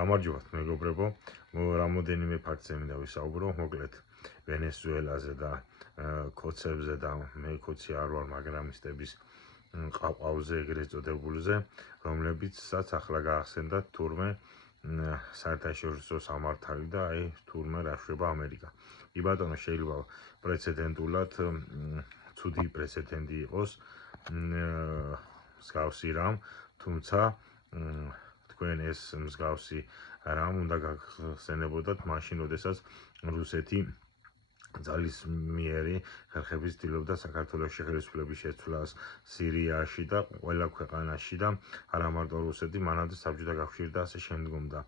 გამარჯობათ მეგობრებო, რამოდენიმე ფაქტზე მინდა ვისაუბრო, მოკლედ ვენესუელაზე და კოცებზე და მე კოცი არ ვარ, მაგრამისტების ყავყავზე ეგრეთ წოდებულზე, რომლებიცაც ახლა გაახსენდათ თურმე საერთაშორისო სამართალი და აი თურმე რა შვება ამერიკა. კი ბატონო, შეიძლება პრეცედენტულად ცუდი პრეცედენტი იყოს მსგავსი რამ, თუმცა თქვენ ეს მსგავსი რამ უნდა გახსენებოდათ მაშინ, როდესაც რუსეთი ძალისმიერი ხერხებით ცდილობდა საქართველოში ხელისუფლების შეცვლას სირიაში და ყველა ქვეყანაში და არა მარტო რუსეთი, მანამდე საბჭოთა კავშირი და ასე შემდგომ და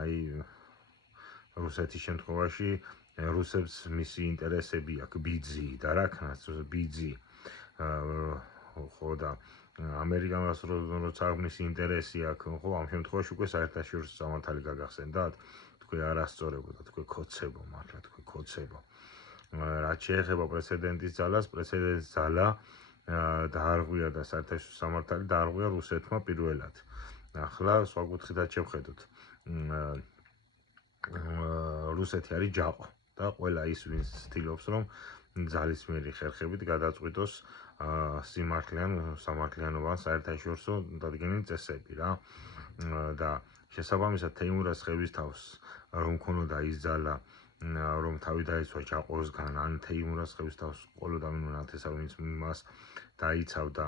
აი რუსეთის შემთხვევაში რუსებს მისი ინტერესები აქვს ბიძი და რა ქნას ბიძი ხო და ამერიკანას როცა მისი ინტერესი აქვს, ხო ამ შემთხვევაში უკვე საერთაშორისო სამართალი გაგახსენდათ, თქვენ არასწორებო და თქვენ კოცებო, მართლა თქვენ კოცებო. რაც შეეხება პრეცედენტის ძალას, პრეცედენტის ძალა დაარღვია და საერთაშორისო სამართალი დაარღვია რუსეთმა პირველად. ახლა სხვა კუთხიდან შევხედოთ. რუსეთი არის ჯაყო და ყველა ის ვინც ცდილობს რომ ძალისმიერი ხერხებით გადაწყვიტოს სამართლიანობა საერთაშორისო დადგენილი წესები რა. და შესაბამისად თეიმურაზ ხევისთავს რომ ქონოდა ის ძალა რომ თავი დაიცვა ჯაყოსგან, ან თეიმურაზ ხევისთავს ყოლოდა ნათესავი ვინც მას დაიცავდა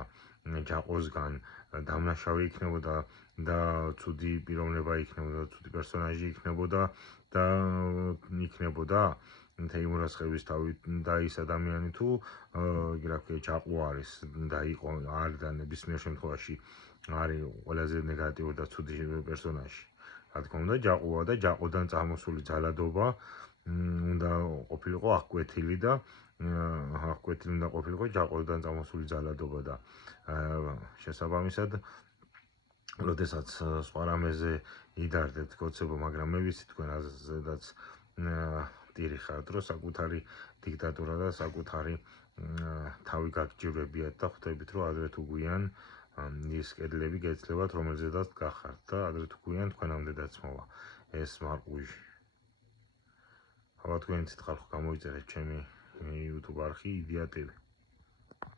ჯაყოსგან, დამნაშავე იქნებოდა და ცუდი პიროვნება იქნებოდა, ცუდი პერსონაჟი იქნებოდა და იქნებოდა თეიმურაზ ხევისთავი და ის ადამიანი თუ რა ქვია ჯაყო არის და იყო არ და ნებისმიერ შემთხვევაში არის ყველაზე ნეგატიური და ცუდი პერსონაჟი. რა თქმა უნდა, ჯაყოა და ჯაყოდან წამოსული ძალადობა უნდა ყოფილიყო აღკვეთილი და აღკვეთილი უნდა ყოფილიყო ჯაყოდან წამოსული ძალადობა და შესაბამისად როდესაც სხვა რამეზე იდარდეთ კოცებო, მაგრამ მე ვიცი თქვენ ასედაც ტირი ხართ, რომ საკუთარი დიქტატურა და საკუთარი თავი გაგჯირებიათ და ხვდებით, რომ ადრე თუ გვიან ის კედლები გეცლებათ, რომელზედაც გახართ და ადრე თუ გვიან თქვენამდე დაცმოვა ეს მარყუჟი. ახლა თქვენი სიტყვა გამოიწერეთ ჩემი YouTube არხი იდეა TV.